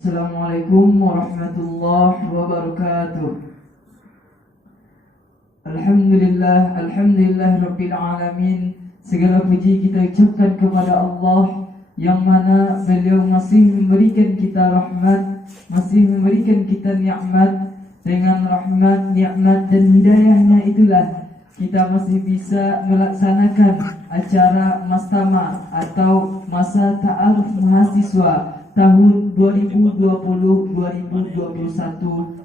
Assalamualaikum warahmatullahi wabarakatuh. Alhamdulillah Rabbil Alamin. Segala puji kita ucapkan kepada Allah yang mana beliau masih memberikan kita rahmat, masih memberikan kita nikmat. Dengan rahmat, nikmat dan hidayahnya itulah kita masih bisa melaksanakan acara Mastama atau masa ta'aruf mahasiswa tahun 2020-2021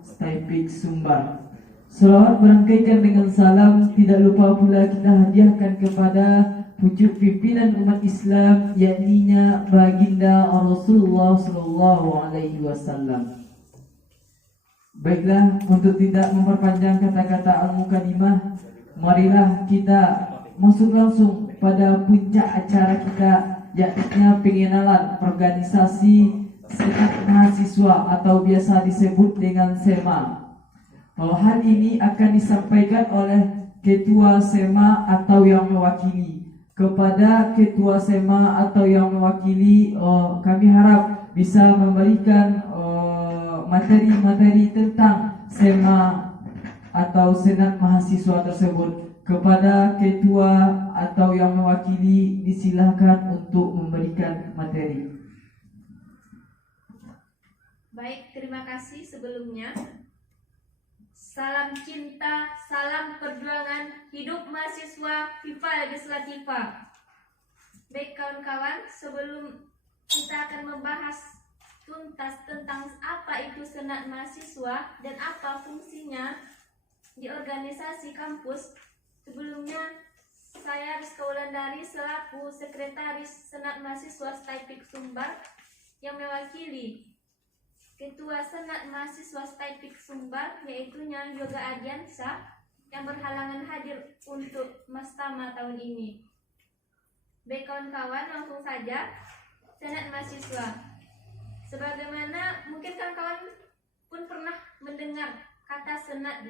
Staipik Sumbar. Selawat berangkaikan dengan salam, tidak lupa pula kita hadiahkan kepada pucuk pimpinan umat Islam, yakninya baginda Rasulullah sallallahu alaihi wasallam. Baiklah, untuk tidak memperpanjang kata-kata al-mukadimah, marilah kita masuk langsung pada puncak acara kita, yakni pengenalan organisasi Senat Mahasiswa atau biasa disebut dengan SEMA. Hal ini akan disampaikan oleh Ketua SEMA atau yang mewakili. Kepada Ketua SEMA atau yang mewakili, kami harap bisa memberikan materi-materi tentang SEMA atau Senat Mahasiswa tersebut. Kepada Ketua atau yang mewakili, disilahkan untuk memberikan materi. Baik, terima kasih sebelumnya. Salam cinta, salam perjuangan, hidup mahasiswa Viva Legislativa. Baik kawan-kawan, sebelum kita akan membahas tuntas tentang apa itu Senat Mahasiswa dan apa fungsinya di organisasi kampus, sebelumnya saya Rizka Wulandari selaku Sekretaris Senat Mahasiswa Staipik Sumbar yang mewakili Ketua Senat Mahasiswa Staipik Sumbar, yaitu Yoga Adiansa, yang berhalangan hadir untuk Mastama tahun ini. Baik kawan-kawan, langsung saja. Senat Mahasiswa, sebagaimana mungkin kawan-kawan pun pernah mendengar kata senat.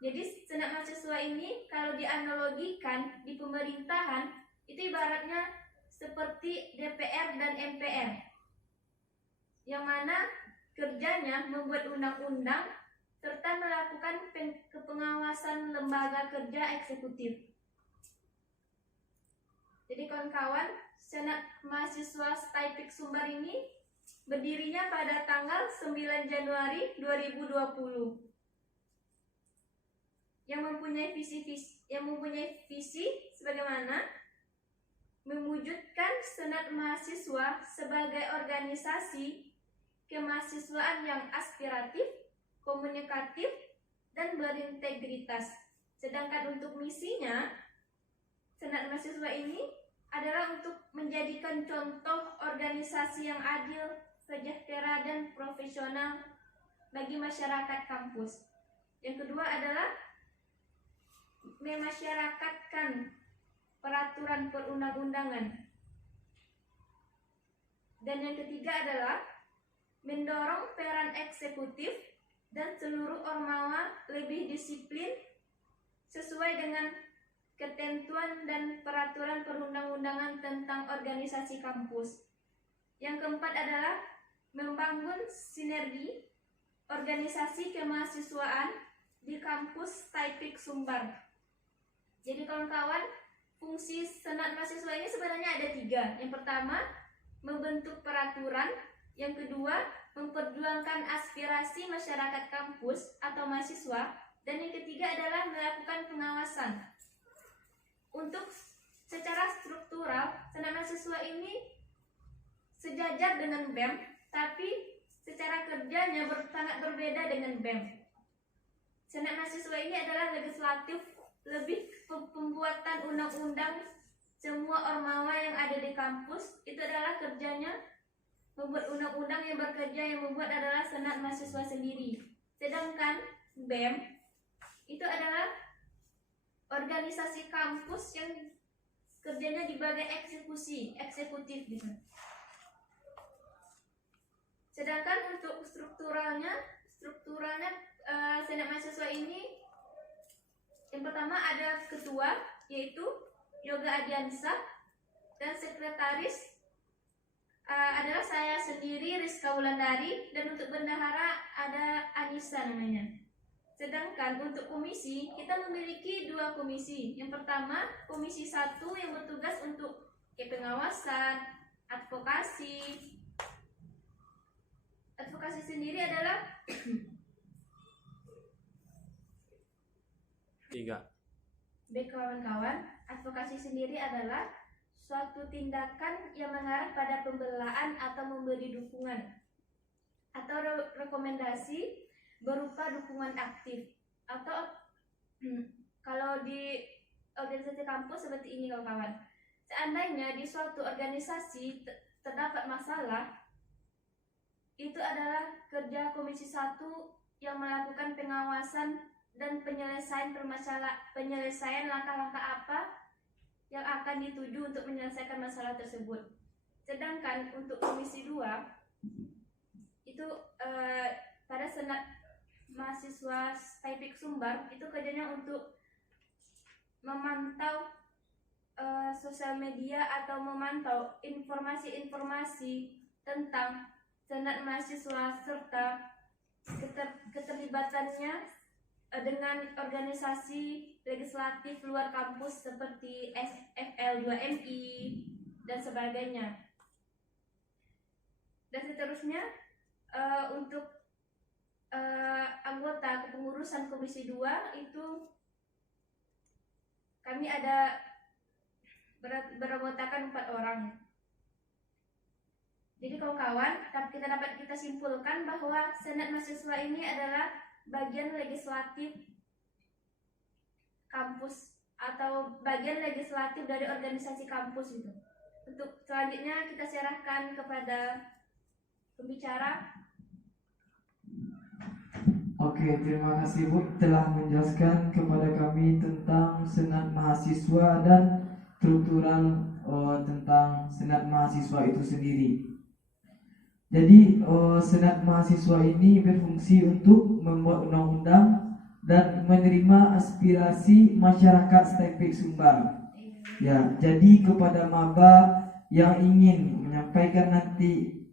Jadi Senat Mahasiswa ini kalau dianalogikan di pemerintahan itu ibaratnya seperti DPR dan MPR, yang mana kerjanya membuat undang-undang serta melakukan kepengawasan lembaga kerja eksekutif. Jadi kawan-kawan, Senat Mahasiswa Staipik Sumbar ini berdirinya pada tanggal 9 Januari 2020 yang mempunyai visi sebagaimana mewujudkan Senat Mahasiswa sebagai organisasi kemahasiswaan yang aspiratif, komunikatif, dan berintegritas. Sedangkan untuk misinya, Senat Mahasiswa ini adalah untuk menjadikan contoh organisasi yang adil, sejahtera, dan profesional bagi masyarakat kampus. Yang kedua adalah memasyarakatkan peraturan perundang-undangan. Dan yang ketiga adalah mendorong peran eksekutif dan seluruh ormawa lebih disiplin sesuai dengan ketentuan dan peraturan perundang-undangan tentang organisasi kampus. Yang keempat adalah membangun sinergi organisasi kemahasiswaan di kampus Staipik Sumbar. Jadi kawan-kawan, fungsi Senat Mahasiswa ini sebenarnya ada 3. Yang pertama, membentuk peraturan. Yang kedua, memperjuangkan aspirasi masyarakat kampus atau mahasiswa. Dan yang ketiga adalah melakukan pengawasan. Untuk secara struktural, Senat Mahasiswa ini sejajar dengan BEM, tapi secara kerjanya sangat berbeda dengan BEM. Senat Mahasiswa ini adalah legislatif, lebih pembuatan undang-undang. Semua ormawa yang ada di kampus itu adalah kerjanya membuat undang-undang, yang bekerja yang membuat adalah Senat Mahasiswa sendiri. Sedangkan BEM itu adalah organisasi kampus yang kerjanya di bagian eksekutif gitu. Sedangkan untuk strukturalnya Senat Mahasiswa ini, yang pertama ada ketua, yaitu Yoga Adiansa, dan sekretaris adalah saya sendiri, Rizka Wulandari, dan untuk bendahara ada Anissa namanya. Sedangkan untuk komisi, kita memiliki 2 komisi. Yang pertama, komisi 1 yang bertugas untuk pengawasan, advokasi. Advokasi sendiri adalah 3. Baik kawan-kawan, advokasi sendiri adalah suatu tindakan yang mengarah pada pembelaan atau memberi dukungan atau rekomendasi berupa dukungan aktif atau kalau di organisasi kampus seperti ini kawan-kawan. Seandainya di suatu organisasi terdapat masalah, itu adalah kerja komisi 1 yang melakukan pengawasan dan penyelesaian langkah-langkah apa yang akan dituju untuk menyelesaikan masalah tersebut. Sedangkan untuk komisi 2 itu pada senat mahasiswa Taipik Sumbar itu kerjanya untuk memantau sosial media atau memantau informasi-informasi tentang senat mahasiswa serta keterlibatannya dengan organisasi legislatif luar kampus seperti FL2MI dan sebagainya. Dan seterusnya untuk anggota kepengurusan komisi 2 itu kami ada beranggotakan 4 orang. Jadi kawan-kawan, kita simpulkan bahwa senat mahasiswa ini adalah bagian legislatif kampus atau bagian legislatif dari organisasi kampus itu. Untuk selanjutnya kita serahkan kepada pembicara. Oke, terima kasih Bu telah menjelaskan kepada kami tentang senat mahasiswa dan struktural tentang senat mahasiswa itu sendiri. Jadi senat mahasiswa ini berfungsi untuk membuat undang-undang dan menerima aspirasi masyarakat Taipik Sumbar. Ya, jadi kepada maba yang ingin menyampaikan nanti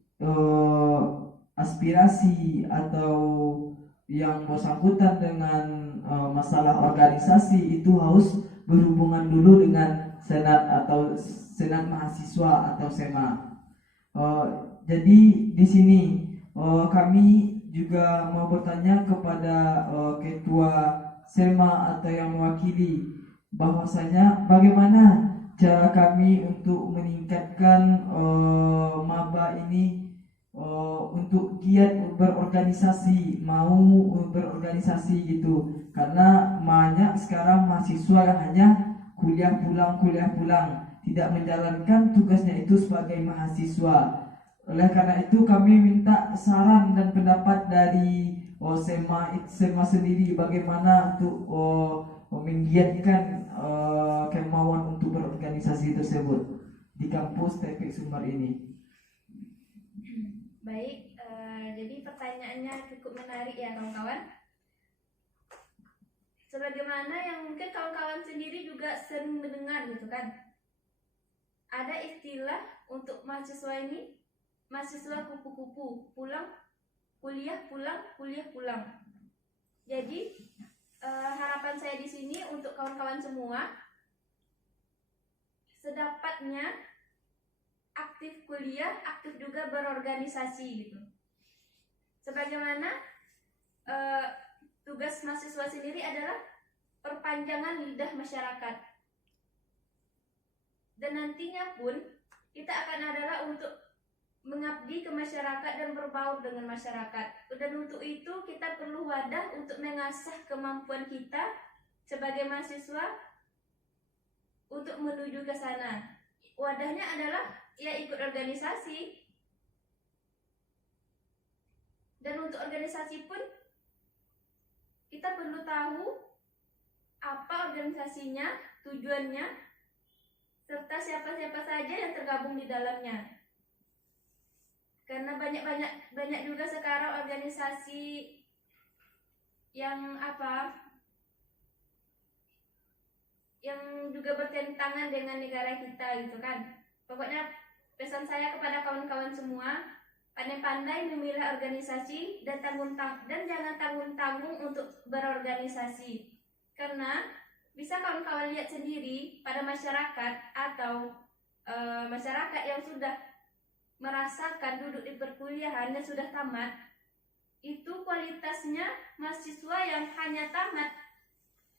aspirasi atau yang bersangkutan dengan masalah organisasi itu harus berhubungan dulu dengan senat atau senat mahasiswa atau SEMA. Jadi di sini kami juga mau bertanya kepada ketua SEMA atau yang mewakili bahwasanya bagaimana cara kami untuk meningkatkan maba ini untuk giat berorganisasi, mau berorganisasi gitu. Karena banyak sekarang mahasiswa yang hanya kuliah pulang, tidak menjalankan tugasnya itu sebagai mahasiswa. Oleh karena itu kami minta saran dan pendapat dari SEMA sendiri bagaimana untuk menggiatkan kemauan untuk berorganisasi tersebut di kampus Taipik Sumbar ini. Baik, jadi pertanyaannya cukup menarik ya kawan-kawan. Sebagaimana yang mungkin kawan-kawan sendiri juga sering mendengar gitu kan, ada istilah untuk mahasiswa ini, mahasiswa kupu-kupu, kuliah pulang. Jadi harapan saya di sini untuk kawan-kawan semua, sedapatnya aktif kuliah, aktif juga berorganisasi gitu. Sebagaimana tugas mahasiswa sendiri adalah perpanjangan lidah masyarakat. Dan nantinya pun kita akan adalah untuk mengabdi ke masyarakat dan berbaur dengan masyarakat. Dan untuk itu kita perlu wadah untuk mengasah kemampuan kita sebagai mahasiswa untuk menuju ke sana. Wadahnya adalah ya ikut organisasi. Dan untuk organisasi pun kita perlu tahu apa organisasinya, tujuannya, serta siapa-siapa saja yang tergabung di dalamnya. Karena banyak juga sekarang organisasi yang yang juga bertentangan dengan negara kita gitu kan. Pokoknya pesan saya kepada kawan-kawan semua, pandai-pandai memilih organisasi dan jangan tanggung-tanggung untuk berorganisasi. Karena bisa kawan-kawan lihat sendiri pada masyarakat atau masyarakat yang sudah merasakan duduk di perkuliahan dan sudah tamat, itu kualitasnya mahasiswa yang hanya tamat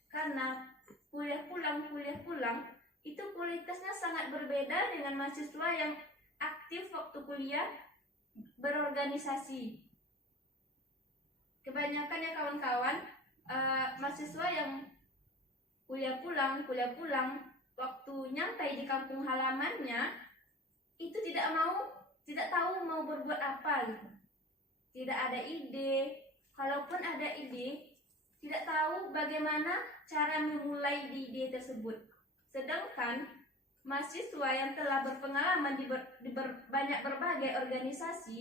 karena kuliah pulang itu kualitasnya sangat berbeda dengan mahasiswa yang aktif waktu kuliah berorganisasi. Kebanyakan ya kawan-kawan, mahasiswa yang kuliah pulang waktu nyampai di kampung halamannya itu tidak tahu mau berbuat apa gitu. Tidak ada ide, kalaupun ada ide tidak tahu bagaimana cara memulai di ide tersebut. Sedangkan mahasiswa yang telah berpengalaman di berbagai organisasi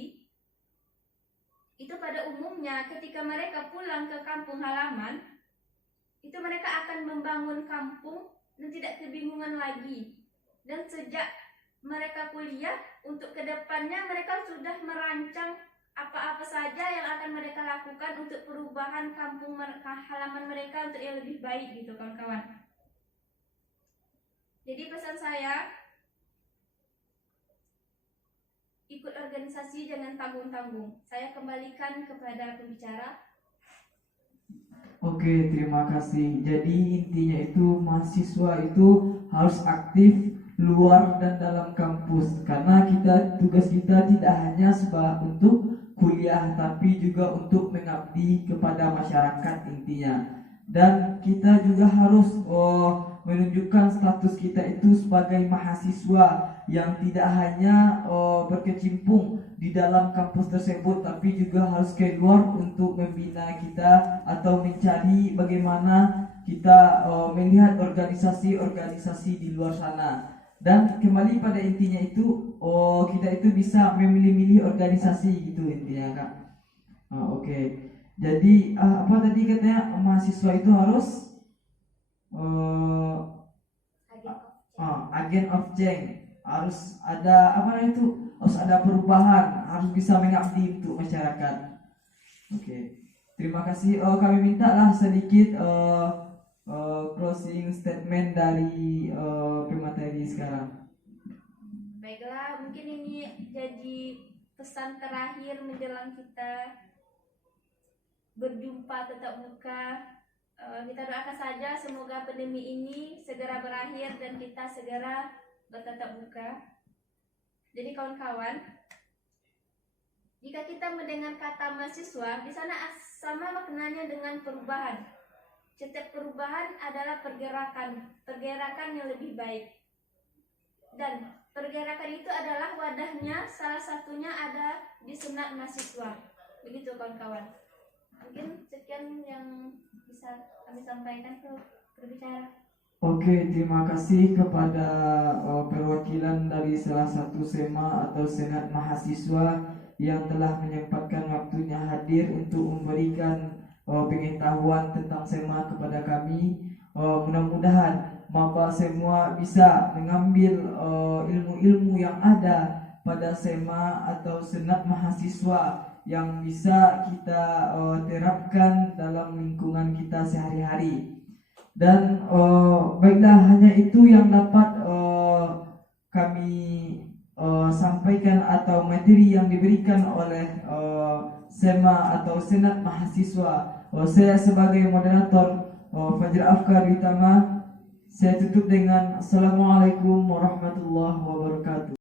itu pada umumnya ketika mereka pulang ke kampung halaman itu mereka akan membangun kampung dan tidak kebingungan lagi. Dan sejak mereka kuliah, untuk kedepannya mereka sudah merancang apa-apa saja yang akan mereka lakukan untuk perubahan kampung halaman mereka untuk yang lebih baik gitu kawan-kawan. Jadi pesan saya, ikut organisasi jangan tanggung-tanggung. Saya kembalikan kepada pembicara. Oke, terima kasih. Jadi intinya itu mahasiswa itu harus aktif luar dan dalam kampus, karena tugas kita tidak hanya untuk kuliah tapi juga untuk mengabdi kepada masyarakat intinya. Dan kita juga harus menunjukkan status kita itu sebagai mahasiswa yang tidak hanya berkecimpung di dalam kampus tersebut tapi juga harus keluar untuk membina kita atau mencari bagaimana kita melihat organisasi-organisasi di luar sana. Dan kembali pada intinya itu kita itu bisa memilih-milih organisasi gitu intinya Kak. Oke. Jadi apa tadi katanya mahasiswa itu harus agen of change, harus ada harus ada perubahan, harus bisa mengabdi untuk masyarakat. Oke. Terima kasih. Kami mintalah sedikit closing statement dari pemateri sekarang. Baiklah, mungkin ini jadi pesan terakhir menjelang kita berjumpa tatap muka. Kita doakan saja semoga pandemi ini segera berakhir dan kita segera bertatap muka. Jadi kawan-kawan, jika kita mendengar kata mahasiswa, di sana sama maknanya dengan perubahan. Setiap perubahan adalah pergerakan yang lebih baik. Dan pergerakan itu adalah wadahnya, salah satunya ada di senat mahasiswa. Begitu kawan-kawan. Mungkin sekian yang bisa kami sampaikan ke berbicara. Oke, terima kasih kepada perwakilan dari salah satu SEMA atau Senat Mahasiswa yang telah menyempatkan waktunya hadir untuk memberikan pengetahuan tentang SEMA kepada kami. Mudah-mudahan Bapak semua bisa mengambil ilmu-ilmu yang ada pada SEMA atau Senat Mahasiswa yang bisa kita terapkan dalam lingkungan kita sehari-hari. Dan baiklah, hanya itu yang dapat kami sampaikan atau materi yang diberikan oleh SEMA atau Senat Mahasiswa. Saya sebagai moderator Fajar Afkar Utama, saya tutup dengan Assalamualaikum warahmatullahi wabarakatuh.